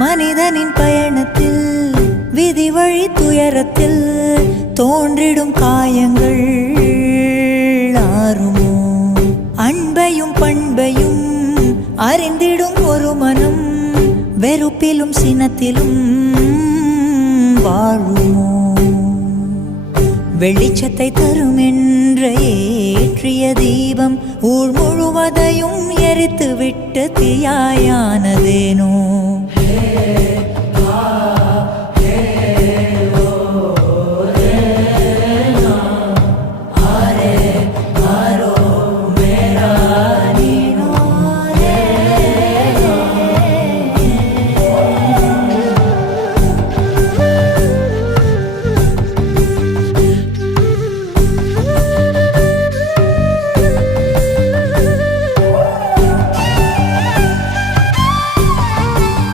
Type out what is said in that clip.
மனிதனின் பயணத்தில் விதி வழி துயரத்தில் தோன்றிடும் காயங்கள் ஆறுமோ? அன்பையும் பண்பையும் அறிந்திடும் ஒரு மனம் வெறுப்பிலும் சினத்திலும் வாழுமோ? வெளிச்சத்தை தரும் என்ற ஏற்றிய தீபம் ஊர் முழுவதையும் எரித்து விட்டு தீயாயானதேனோ?